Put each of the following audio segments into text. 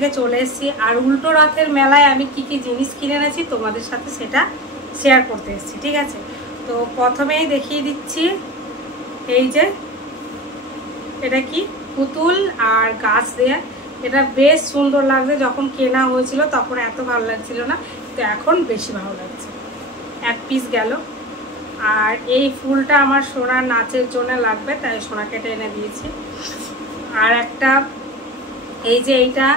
থেকে চলে এসেছি। আর উল্টো রথের মেলায় আমি কি কি জিনিস কিনে এনেছি তোমাদের সাথে সেটা শেয়ার করতে এসেছি, ঠিক আছে। তো প্রথমেই দেখিয়ে দিচ্ছি, এই যে এটা কি পুতুল আর গাছ দিয়ে, এটা বেশ সুন্দর লাগছে। যখন কেনা হয়েছিল তখন এত ভালো লাগছিল না, তো এখন বেশি ভালো লাগছে। এক পিস গেল। আর এই ফুলটা আমার সোনার নাচের জন্য লাগবে, তাই সোনা কেটে এনে দিয়েছি। আর একটা এই যে এইটা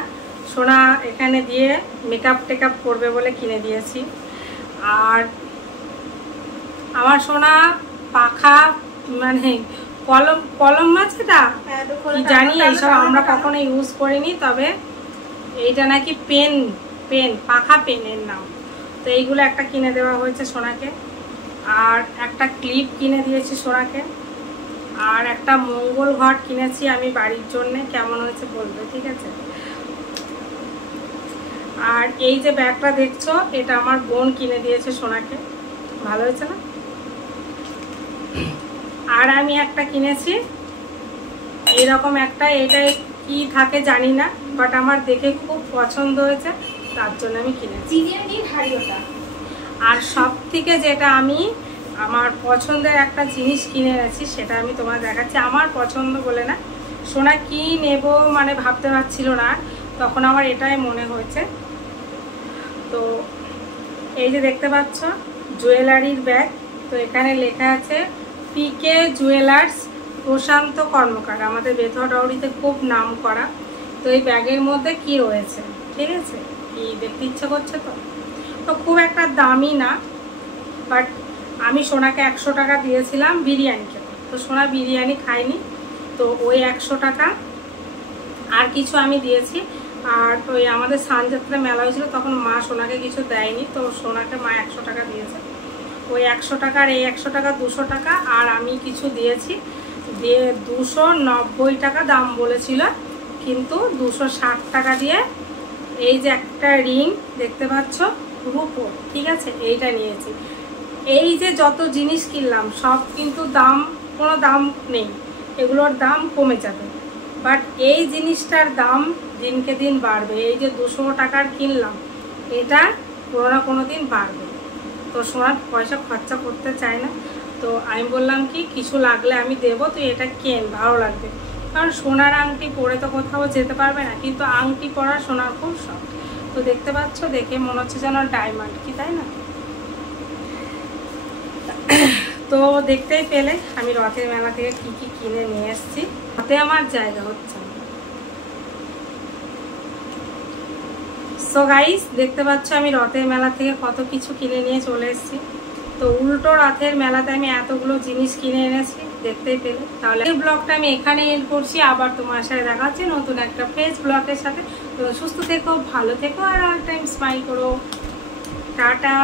সোনা এখানে দিয়ে মেকআপ টেকআপ করবে বলে কিনে দিয়েছি। আর আমার সোনা পাখা মানে কলম মাছ, এটা জানি এইসব আমরা কখনো ইউজ করিনি, তবে এইটা নাকি পেন পাখা পেনের নাম। তো এইগুলো একটা কিনে দেওয়া হয়েছে সোনাকে। আর একটা ক্লিপ কিনে দিয়েছি সোনাকে। আর একটা মঙ্গল ঘট কিনেছি আমি বাড়ির জন্য, কেমন হয়েছে বলবে, ঠিক আছে। আর এই যে ব্যাগটা দেখছো, এটা আমার বোন কিনে দিয়েছে সোনাকে, ভালো হয়েছে না। আর আমি একটা কিনেছি এরকম একটা, এটা কি থাকে জানি না, বাট আমার দেখে খুব পছন্দ হয়েছে, তার জন্য আমি কিনেছি। আর সব থেকে যেটা আমি আমার পছন্দের একটা জিনিস কিনে এনেছি, সেটা আমি তোমার দেখাচ্ছি। আমার পছন্দ বলে না, সোনা কি নেব মানে ভাবতে পারছিল না, তখন আমার এটাই মনে হয়েছে। তো এই যে দেখতে পাচ্ছ জুয়েলারির ব্যাগ, তো এখানে লেখা আছে পিকে জুয়েলার্স প্রশান্ত কর্মকার, আমাদের বেথুয়াডাউরিতে খুব নাম করা। তো এই ব্যাগের মধ্যে কি রয়েছে, ঠিক আছে, কি দেখতে ইচ্ছে করছে। তো খুব একটা দামি না, বাট আমি সোনাকে 100 টাকা দিয়েছিলাম বিরিয়ানি খেতে, তো সোনা বিরিয়ানি খাইনি, তো ওই 100 টাকা আর কিছু আমি দিয়েছি। আর ওই আমাদের সানযাত্রা মেলা হয়েছিল, তখন মা সোনাকে কিছু দেয়নি, তো সোনাকে মা 100 টাকা দিয়েছে। ওই 100 টাকার এই 100 টাকা 200 টাকা আর আমি কিছু দিয়েছি, দিয়ে 290 টাকা দাম বলেছিল, কিন্তু 260 টাকা দিয়ে এই যে একটা রিং দেখতে পাচ্ছ রূপোর, ঠিক আছে, এইটা নিয়েছি। এই যে যত জিনিস কিনলাম সব কিন্তু দাম, কোনো দাম নেই, এগুলোর দাম কমে যাবে, বাট এই জিনিসটার দাম দিনকে দিন বাড়বে। এই যে 200 টাকার কিনলাম, এটা কোনো না কোনো দিন বাড়বে। তো সোনার পয়সা খরচা করতে চাই না, তো আমি বললাম কি কিছু লাগলে আমি দেবো, তুই এটা কেন, ভালো লাগবে। কারণ সোনার আংটি পরে তো কোথাও যেতে পারবে না, কিন্তু আংটি পরা সোনার খুব শখ। তো দেখতে পাচ্ছ, দেখে মনে হচ্ছে যেন ডায়মন্ড, কি তাই না। তো দেখতেই পেলে আমি রথের মেলা থেকে কি কি কিনে নিয়ে এসেছি, তাতে আমার জায়গা হচ্ছে। সো গাইস, দেখতে পাচ্ছ আমি রথের মেলা থেকে কত কিছু কিনে নিয়ে চলে এসেছি। তো উল্টো রথের মেলাতে আমি এতগুলো জিনিস কিনে এনেছি, দেখতেই পেলে। তাহলে এই ব্লগটা আমি এখানে এন্ড করছি, আবার তোমার সাথে দেখা হচ্ছে নতুন একটা ফ্রেশ ব্লগের সাথে। তো সুস্থ থেকো, ভালো থেকো, আর অল টাইম স্মাইল করো। টাটা।